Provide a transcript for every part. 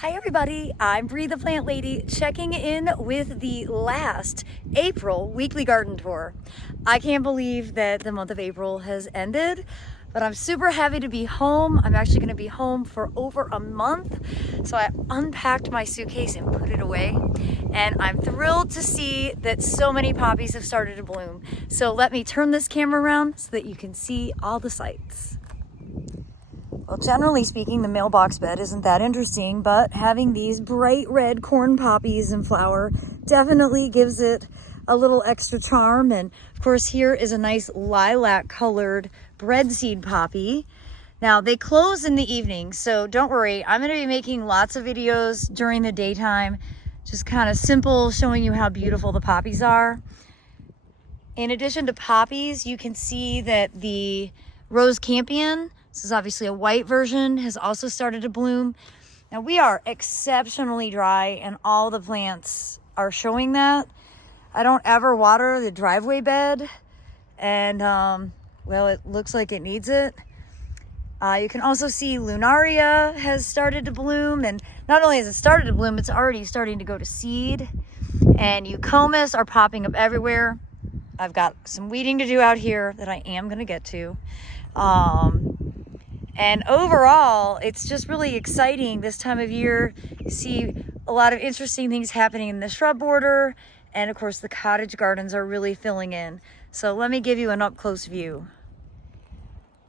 Hi everybody, I'm Bree the Plant Lady, checking in with the last April weekly garden tour. I can't believe that the month of April has ended, but I'm super happy to be home. I'm actually going to be home for over a month, so I unpacked my suitcase and put it away, and I'm thrilled to see that so many poppies have started to bloom. So let me turn this camera around so that you can see all the sights. Well, generally speaking, the mailbox bed isn't that interesting, but having these bright red corn poppies in flower definitely gives it a little extra charm. And of course, here is a nice lilac colored breadseed poppy. Now, they close in the evening, so don't worry. I'm going to be making lots of videos during the daytime, just kind of simple, showing you how beautiful the poppies are. In addition to poppies, you can see that the rose Campion, this is obviously a white version, has also started to bloom. Now we are exceptionally dry and all the plants are showing that. I don't ever water the driveway bed and well, it looks like it needs it. You can also see Lunaria has started to bloom, and not only has it started to bloom, it's already starting to go to seed. And eucomas are popping up everywhere. I've got some weeding to do out here that I am going to get to. And overall, it's just really exciting this time of year. You see a lot of interesting things happening in the shrub border. And of course, the cottage gardens are really filling in. So let me give you an up-close view.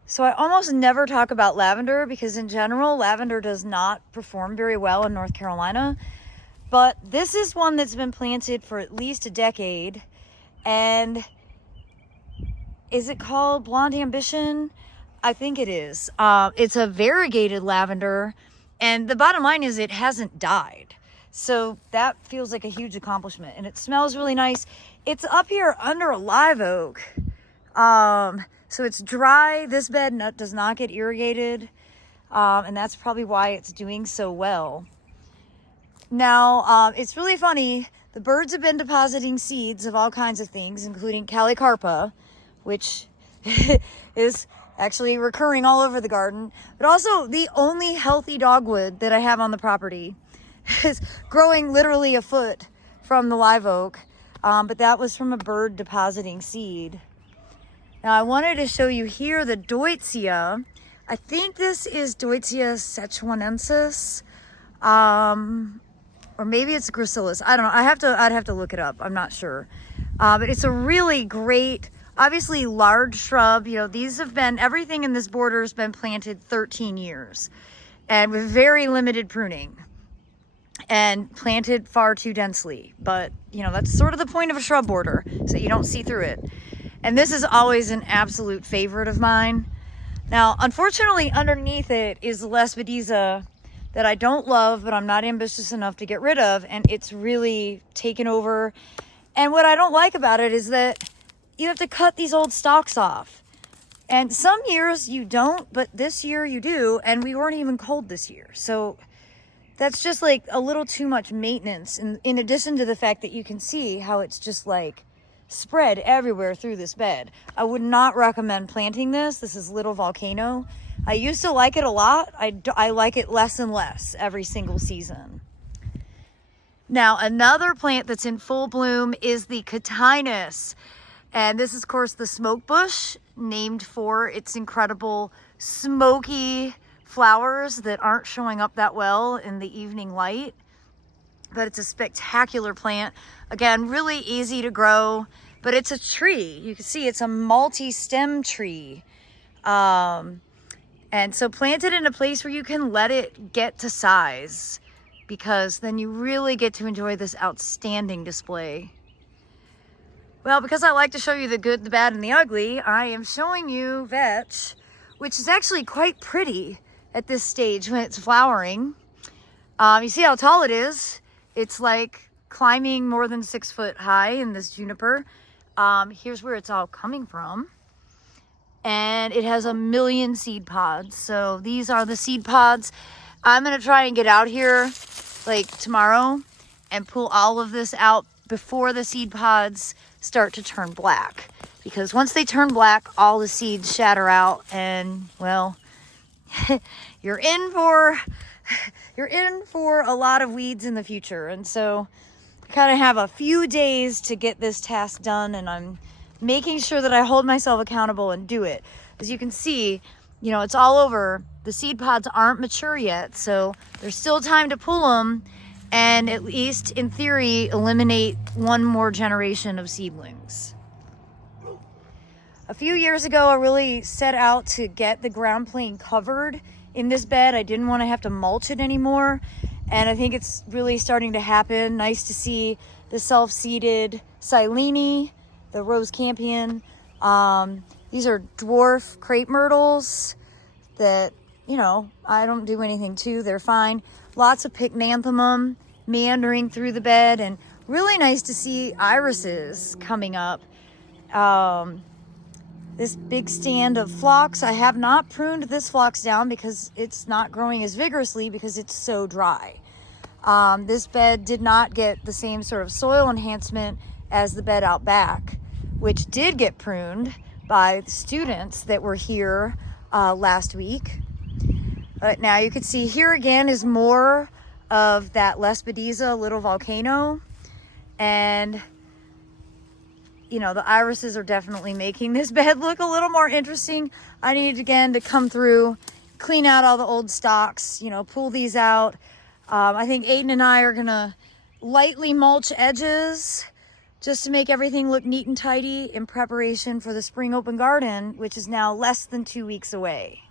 So I almost never talk about lavender because in general, lavender does not perform very well in North Carolina. But this is one that's been planted for at least a decade. And is it called Blonde Ambition? I think it is. It's a variegated lavender, and the bottom line is it hasn't died. So that feels like a huge accomplishment, and it smells really nice. It's up here under a live oak. So it's dry. This bed does not get irrigated, and that's probably why it's doing so well. Now, it's really funny. The birds have been depositing seeds of all kinds of things, including Calicarpa, which is actually recurring all over the garden, but also the only healthy dogwood that I have on the property is growing literally a foot from the live oak, but that was from a bird depositing seed. Now I wanted to show you here the Doia. I think this is Doia sichuanensis, or maybe it's gracilis. I don't know. I'd have to look it up. I'm not sure, but it's a really great, obviously large shrub. You know, these have been, everything in this border has been planted 13 years and with very limited pruning and planted far too densely. But, you know, that's sort of the point of a shrub border, so you don't see through it. And this is always an absolute favorite of mine. Now, unfortunately, underneath it is the Lespedeza that I don't love, but I'm not ambitious enough to get rid of. And it's really taken over. And what I don't like about it is that you have to cut these old stalks off. And some years you don't, but this year you do. And we weren't even cold this year. So that's just like a little too much maintenance. And in addition to the fact that you can see how it's just like spread everywhere through this bed. I would not recommend planting this. This is Little Volcano. I used to like it a lot. I like it less and less every single season. Now, another plant that's in full bloom is the Catinus. And this is, of course, the smoke bush, named for its incredible smoky flowers that aren't showing up that well in the evening light. But it's a spectacular plant. Again, really easy to grow, but it's a tree. You can see it's a multi-stem tree. And so plant it in a place where you can let it get to size, because then you really get to enjoy this outstanding display. Well, because I like to show you the good, the bad, and the ugly, I am showing you vetch, which is actually quite pretty at this stage when it's flowering. You see how tall it is? It's like climbing more than 6 foot high in this juniper. Here's where it's all coming from. And it has 1 million seed pods. So these are the seed pods. I'm going to try and get out here like tomorrow and pull all of this out before the seed pods start to turn black, because once they turn black, all the seeds shatter out and, well, you're in for a lot of weeds in the future. And so I kind of have a few days to get this task done, and I'm making sure that I hold myself accountable and do it. As you can see, you know, it's all over. The seed pods aren't mature yet, so there's still time to pull them and, at least in theory, eliminate one more generation of seedlings. A few years ago, I really set out to get the ground plane covered in this bed. I didn't want to have to mulch it anymore, and I think it's really starting to happen. Nice to see the self-seeded Silene, the rose Campion. These are dwarf crepe myrtles that, you know, I don't do anything to. They're fine. Lots of pycnanthemum meandering through the bed, and really nice to see irises coming up. This big stand of phlox. I have not pruned this phlox down because it's not growing as vigorously because it's so dry. This bed did not get the same sort of soil enhancement as the bed out back, which did get pruned by the students that were here last week. But now you can see here again is more of that Lespedeza little volcano. And, you know, the irises are definitely making this bed look a little more interesting. I need, again, to come through, clean out all the old stalks, you know, pull these out. I think Aiden and I are going to lightly mulch edges just to make everything look neat and tidy in preparation for the spring open garden, which is now less than 2 weeks away.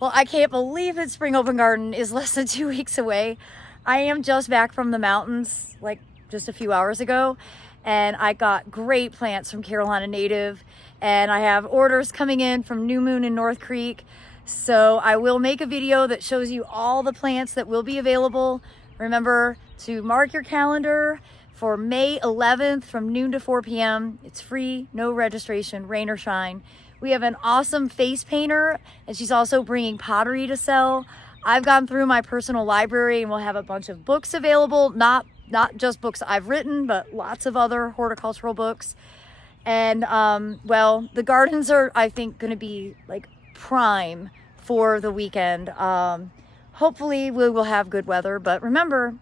Well, I can't believe that spring open garden is less than 2 weeks away. I am just back from the mountains, like just a few hours ago, and I got great plants from Carolina Native, and I have orders coming in from New Moon and North Creek. So I will make a video that shows you all the plants that will be available. Remember to mark your calendar for May 11th from noon to 4 p.m. It's free, no registration, rain or shine. We have an awesome face painter, and she's also bringing pottery to sell. I've gone through my personal library, and we'll have a bunch of books available, not just books I've written, but lots of other horticultural books. And well, the gardens are, I think, going to be like prime for the weekend. Hopefully we will have good weather, but remember,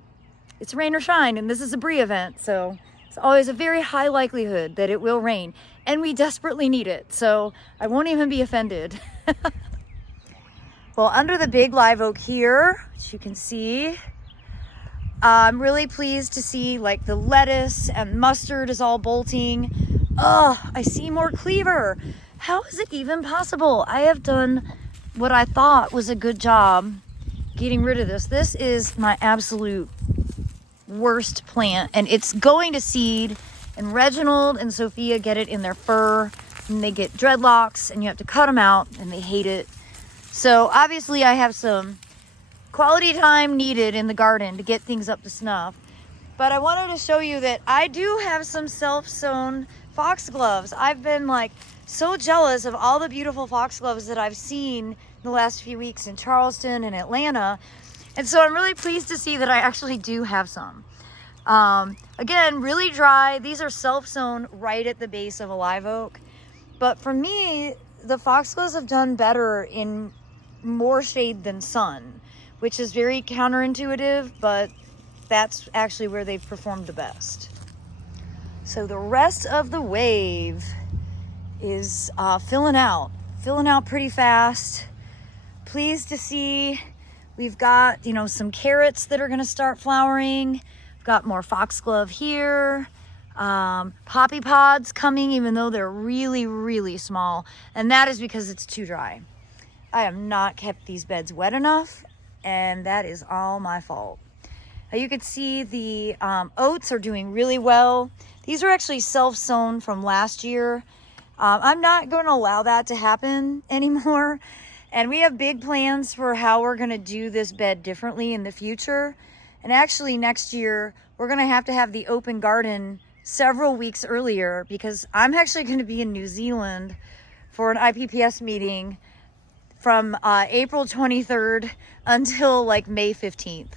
it's rain or shine, and this is a Brie event, so it's always a very high likelihood that it will rain, and we desperately need it, so I won't even be offended. Well, under the big live oak here, which you can see, I'm really pleased to see like the lettuce and mustard is all bolting. Oh, I see more cleaver. How is it even possible? I have done what I thought was a good job getting rid of this. This is my absolute worst plant, and it's going to seed, and Reginald and Sophia get it in their fur, and they get dreadlocks, and you have to cut them out, and they hate it. So obviously I have some quality time needed in the garden to get things up to snuff, but I wanted to show you that I do have some self-sewn foxgloves. I've been like so jealous of all the beautiful foxgloves that I've seen in the last few weeks in Charleston and Atlanta. And so I'm really pleased to see that I actually do have some. Again, really dry. These are self-sewn right at the base of a live oak. But for me, the foxgloves have done better in more shade than sun, which is very counterintuitive, but that's actually where they've performed the best. So the rest of the wave is filling out pretty fast. Pleased to see we've got, you know, some carrots that are going to start flowering. We've got more foxglove here. Poppy pods coming, even though they're really, really small. And that is because it's too dry. I have not kept these beds wet enough, and that is all my fault. Now you can see the oats are doing really well. These are actually self-sown from last year. I'm not going to allow that to happen anymore. And we have big plans for how we're going to do this bed differently in the future. And actually next year, we're going to have the open garden several weeks earlier, because I'm actually going to be in New Zealand for an IPPS meeting from April 23rd until like May 15th.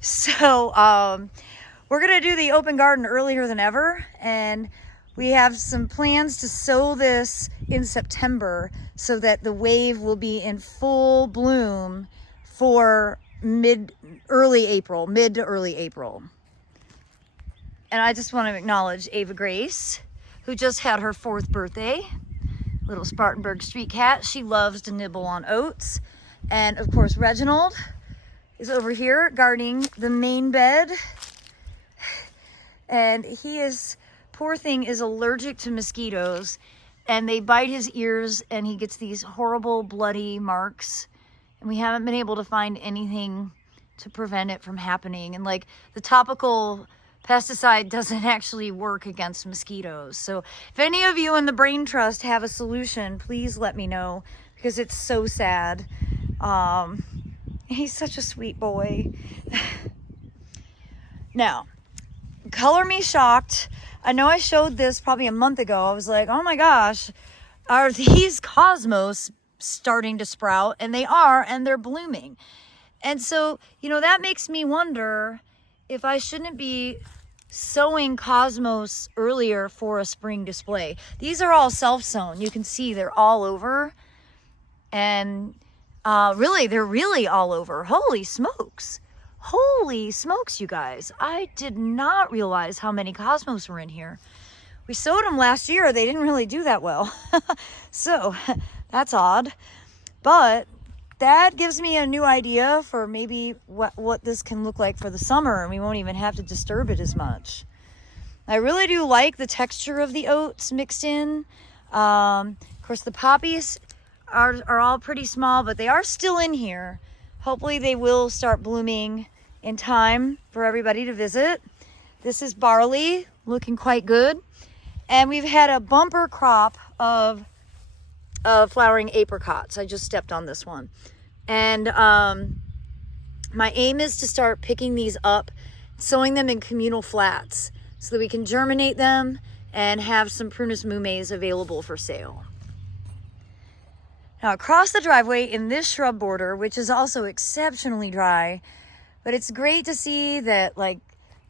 So we're going to do the open garden earlier than ever. And We have some plans to sow this in September so that the wave will be in full bloom for mid to early April. And I just want to acknowledge Ava Grace, who just had her 4th birthday. Little Spartanburg street cat. She loves to nibble on oats. And of course, Reginald is over here guarding the main bed. And he is, poor thing, is allergic to mosquitoes. And they bite his ears and he gets these horrible bloody marks. And we haven't been able to find anything to prevent it from happening. And like the topical pesticide doesn't actually work against mosquitoes. So if any of you in the Brain Trust have a solution, please let me know, because it's so sad. He's such a sweet boy. Now, color me shocked. I know I showed this probably a month ago. I was like, oh my gosh, are these cosmos starting to sprout? And they are, and they're blooming. And so, you know, that makes me wonder if I shouldn't be sowing cosmos earlier for a spring display. These are all self-sown. You can see they're all over. And really, they're really all over. Holy smokes. Holy smokes, you guys. I did not realize how many cosmos were in here. We sowed them last year. They didn't really do that well. So that's odd. But that gives me a new idea for maybe what this can look like for the summer, and we won't even have to disturb it as much. I really do like the texture of the oats mixed in. Of course, the poppies are all pretty small, but they are still in here. Hopefully they will start blooming in time for everybody to visit. This is barley, looking quite good. And we've had a bumper crop of flowering apricots. I just stepped on this one. And my aim is to start picking these up, sowing them in communal flats so that we can germinate them and have some Prunus mumes available for sale. Now across the driveway in this shrub border, which is also exceptionally dry, but it's great to see that like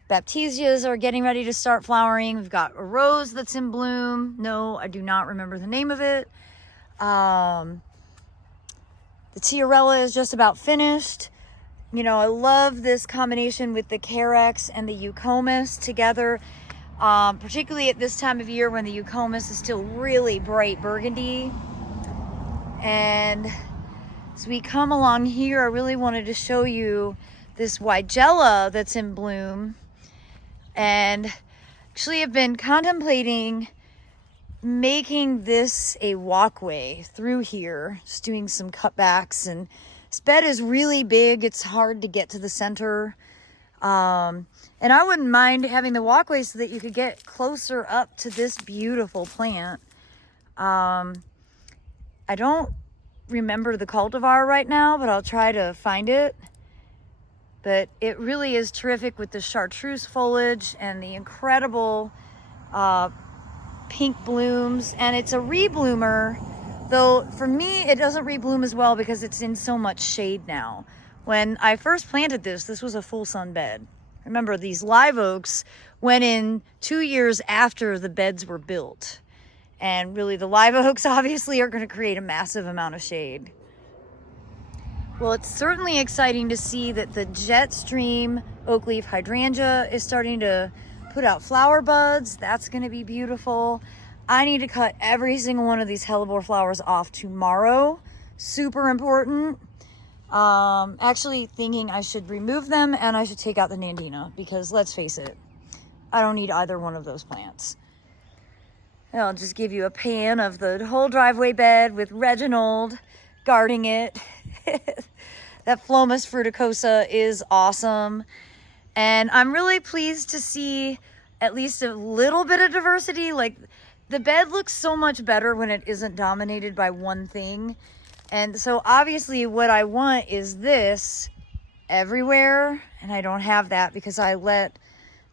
baptisias are getting ready to start flowering. We've got a rose that's in bloom. No, I do not remember the name of it. The tiarella is just about finished. You know, I love this combination with the carex and the eucomis together, particularly at this time of year when the eucomis is still really bright burgundy. And as we come along here, I really wanted to show you this Weigela that's in bloom. And actually I've been contemplating making this a walkway through here, just doing some cutbacks. And this bed is really big. It's hard to get to the center. And I wouldn't mind having the walkway so that you could get closer up to this beautiful plant. I don't remember the cultivar right now, but I'll try to find it. But it really is terrific with the chartreuse foliage and the incredible pink blooms. And it's a rebloomer, though for me it doesn't rebloom as well because it's in so much shade now. When I first planted this was a full sun bed. Remember, these live oaks went in 2 years after the beds were built. And really the live oaks obviously are going to create a massive amount of shade. Well, it's certainly exciting to see that the Jetstream oak leaf hydrangea is starting to put out flower buds. That's going to be beautiful. I need to cut every single one of these hellebore flowers off tomorrow. Super important. Actually thinking I should remove them and I should take out the Nandina because let's face it, I don't need either one of those plants. And I'll just give you a pan of the whole driveway bed with Reginald guarding it. That Phlomis fruticosa is awesome. And I'm really pleased to see at least a little bit of diversity. Like, the bed looks so much better when it isn't dominated by one thing. And so obviously what I want is this everywhere. And I don't have that because I let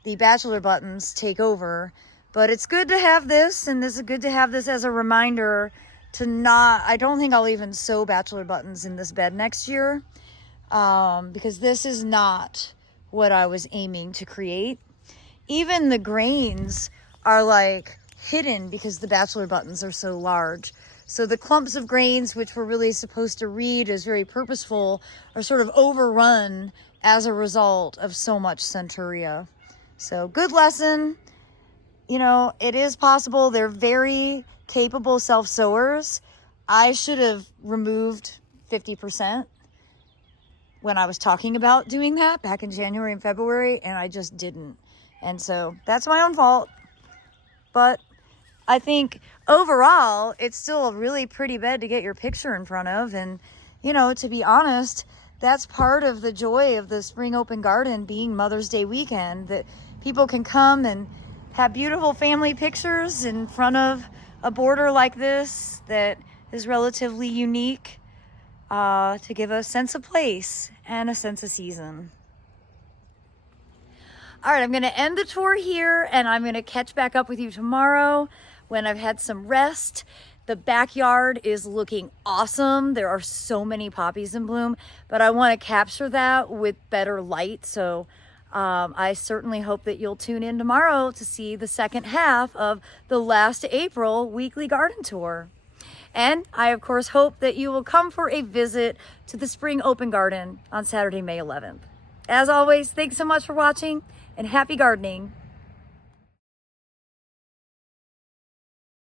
the bachelor buttons take over. But it's good to have this, and this is good to have this as a reminder to not, I don't think I'll even sew bachelor buttons in this bed next year, because this is not what I was aiming to create. Even the grains are like hidden because the bachelor buttons are so large. So the clumps of grains, which we're really supposed to read as very purposeful, are sort of overrun as a result of so much centuria. So good lesson. You know, it is possible. They're very capable self-sowers. I should have removed 50% when I was talking about doing that back in January and February, and I just didn't. And so that's my own fault. But I think overall, it's still a really pretty bed to get your picture in front of. And, you know, to be honest, that's part of the joy of the Spring Open Garden being Mother's Day weekend, that people can come and have beautiful family pictures in front of a border like this that is relatively unique, to give a sense of place and a sense of season. All right, I'm going to end the tour here, and I'm going to catch back up with you tomorrow when I've had some rest. The backyard is looking awesome. There are so many poppies in bloom, but I want to capture that with better light. So I certainly hope that you'll tune in tomorrow to see the second half of the last April weekly garden tour. And I, of course, hope that you will come for a visit to the Spring Open Garden on Saturday, May 11th. As always, thanks so much for watching, and happy gardening.